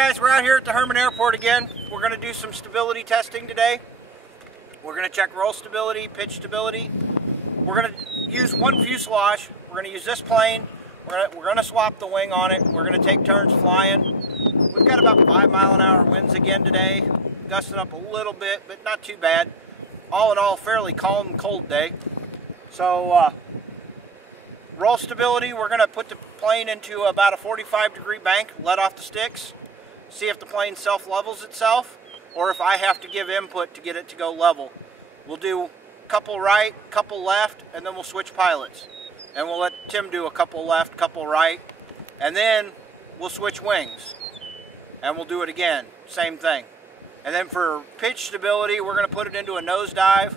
guys, we're out here at the Herman Airport again. We're going to do some stability testing today. We're going to check roll stability, pitch stability. We're going to use one fuselage. We're going to use this plane. We're going to swap the wing on it. We're going to take turns flying. We've got about 5-mile-an-hour winds again today. Gusting up a little bit, but not too bad. All in all, fairly calm and cold day. So, roll stability, we're going to put the plane into about a 45-degree bank, let off the sticks, see if the plane self-levels itself, or if I have to give input to get it to go level. We'll do a couple right, couple left, and then we'll switch pilots. And we'll let Tim do a couple left, couple right, and then we'll switch wings. And we'll do it again, same thing. And then for pitch stability, we're going to put it into a nosedive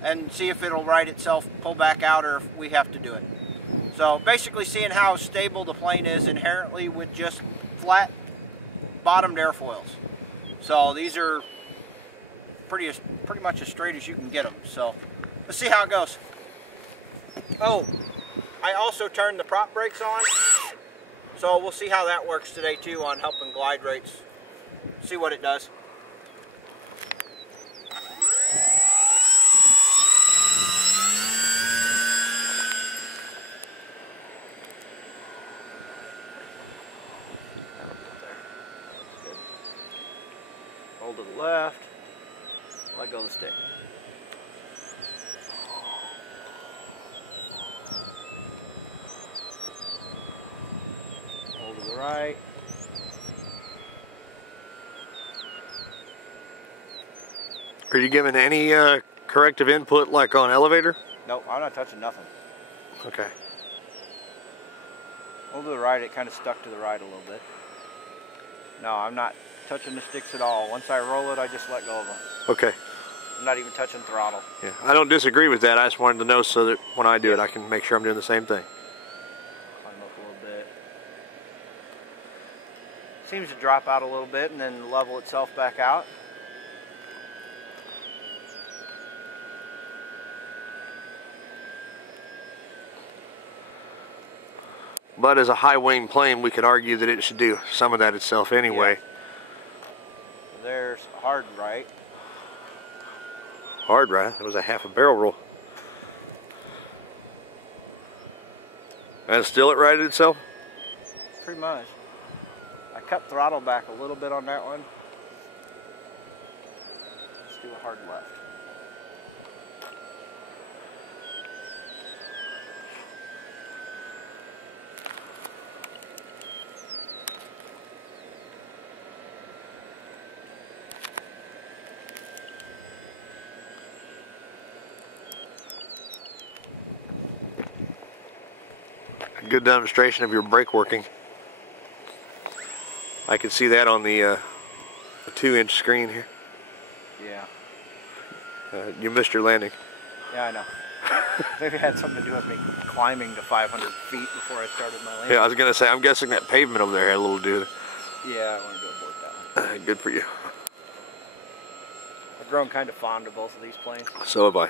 and see if it'll right itself, pull back out, or if we have to do it. So basically seeing how stable the plane is inherently with just flat bottomed airfoils. So these are pretty much as straight as you can get them. So let's see how it goes. Oh, I also turned the prop brakes on. So we'll see how that works today too on helping glide rates. See what it does. Hold to the left, let go of the stick. Hold to the right. Are you giving any corrective input like on elevator? Nope, I'm not touching nothing. Okay. Hold to the right, it kind of stuck to the right a little bit. No, I'm not touching the sticks at all. Once I roll it, I just let go of them. Okay. I'm not even touching throttle. Yeah, I don't disagree with that. I just wanted to know so that when I do it, I can make sure I'm doing the same thing. Climb up a little bit. Seems to drop out a little bit and then level itself back out. But as a high wing plane, we could argue that it should do some of that itself anyway. Yeah. There's hard right. Hard right? That was a half a barrel roll. And still it righted itself? Pretty much. I cut throttle back a little bit on that one. Let's do a hard left. A good demonstration of your brake working. I can see that on the 2-inch screen here. Yeah. You missed your landing. Yeah, I know. Maybe it had something to do with me climbing to 500 feet before I started my landing. Yeah, I was going to say, I'm guessing that pavement over there had a little to do with it. Yeah, I want to do abort that one. Good for you. I've grown kind of fond of both of these planes. So have I.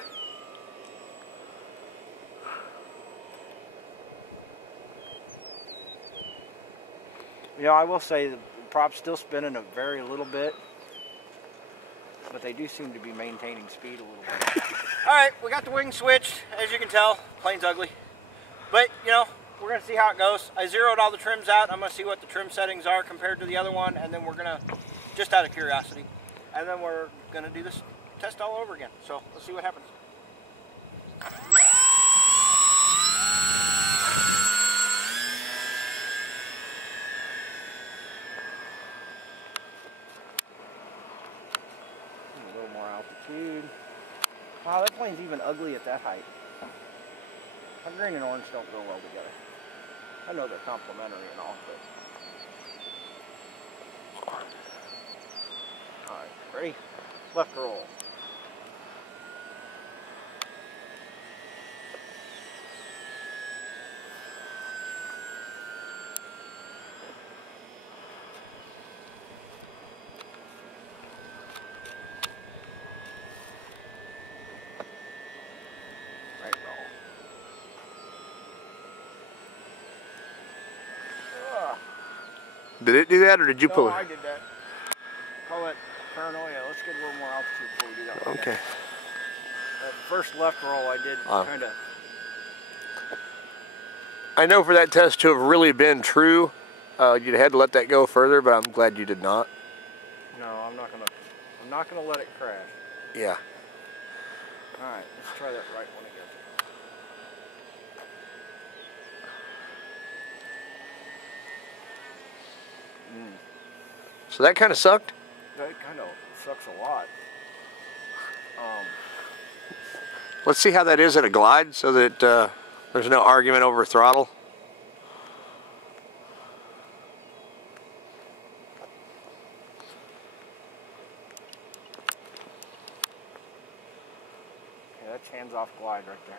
You know, I will say the prop's still spinning a very little bit, but they do seem to be maintaining speed a little bit. Alright, we got the wing switched. As you can tell, plane's ugly. But, you know, we're going to see how it goes. I zeroed all the trims out. I'm going to see what the trim settings are compared to the other one, and then we're going to, just out of curiosity, and then we're going to do this test all over again. So, let's see what happens. A little more altitude. Wow, that plane's even ugly at that height. How green and orange don't go well together. I know they're complementary and all, but... Alright, ready? Left roll. Right roll. Did it do that, or did you pull No, it? I did that. Call it paranoia. Let's get a little more altitude before we do that one. Okay. That first left roll I did kind of... I know for that test to have really been true, you'd had to let that go further, but I'm glad you did not. No, I'm not gonna let it crash. Yeah. All right, let's try that right one again. So that kind of sucked? That kind of sucks a lot. Let's see how that is at a glide so that there's no argument over throttle. Okay, that's hands-off glide right there.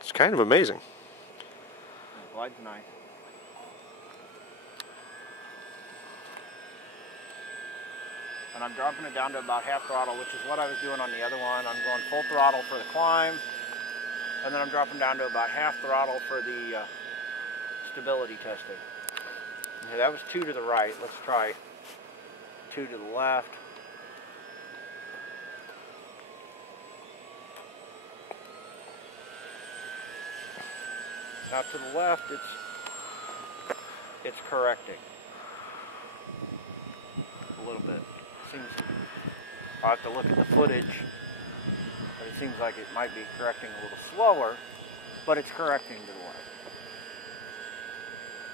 It's kind of amazing. Glide's nice. And I'm dropping it down to about half throttle, which is what I was doing on the other one. I'm going full throttle for the climb, and then I'm dropping down to about half throttle for the stability testing. Okay, that was 2 to the right. Let's try 2 to the left. Now to the left, it's correcting a little bit. I'll have to look at the footage, but it seems like it might be correcting a little slower, but it's correcting to the left.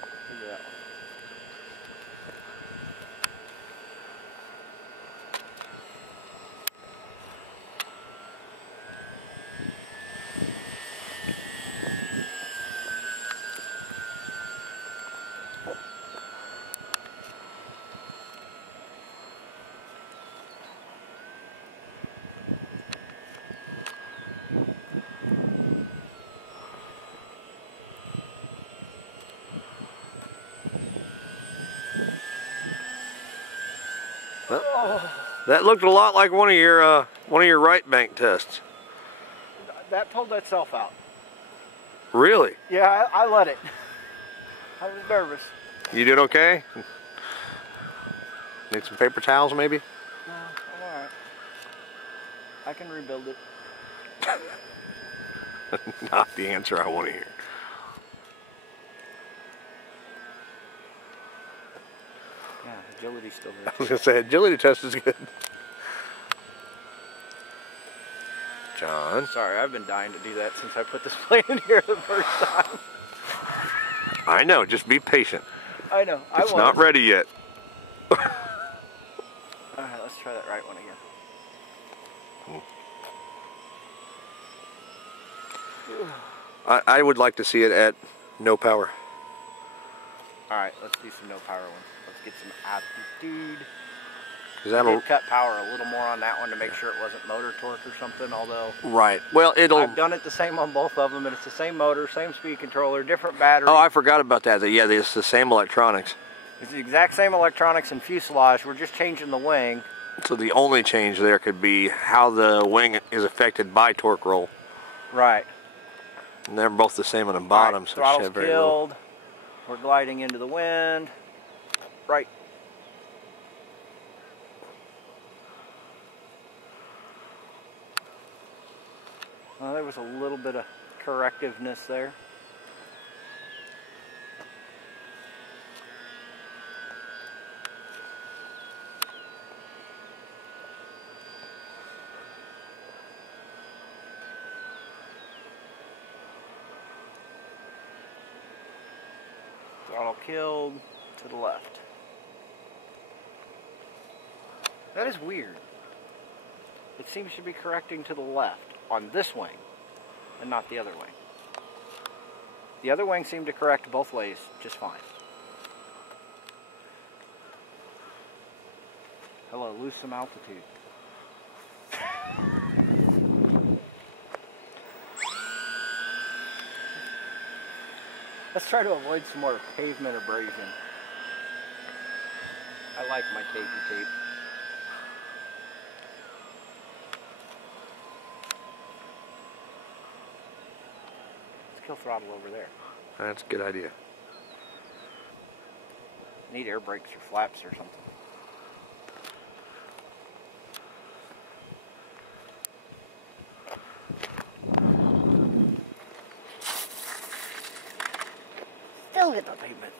Look at that one. That looked a lot like one of your right bank tests. That pulled itself out. Really? Yeah, I let it. I was nervous. You doing okay? Need some paper towels maybe? No, I'm alright. I can rebuild it. Not the answer I want to hear. Yeah, agility's still I there. was going to say, agility test is good. John. Sorry, I've been dying to do that since I put this plane in here the first time. I know, just be patient. I know. It's not ready yet. Alright, let's try that right one again. I would like to see it at no power. Alright, let's do some no power ones. Let's get some altitude. I That'll did cut power a little more on that one to make sure it wasn't motor torque or something, although right. Well, I've done it the same on both of them, and it's the same motor, same speed controller, different battery. Oh, I forgot about that. Yeah, it's the same electronics. It's the exact same electronics and fuselage. We're just changing the wing. So the only change there could be how the wing is affected by torque roll. Right. And they're both the same on the bottom, Right, so it should throttle's have very little. killed. We're gliding into the wind. Right. Well, there was a little bit of correctiveness there. Throttle killed to the left. That is weird. It seems to be correcting to the left on this wing and not the other wing. The other wing seemed to correct both ways just fine. Hello, lose some altitude. Let's try to avoid some more pavement abrasion. I like my tapey tape. kill throttle over there. That's a good idea. Need air brakes or flaps or something. Still hit the pavement.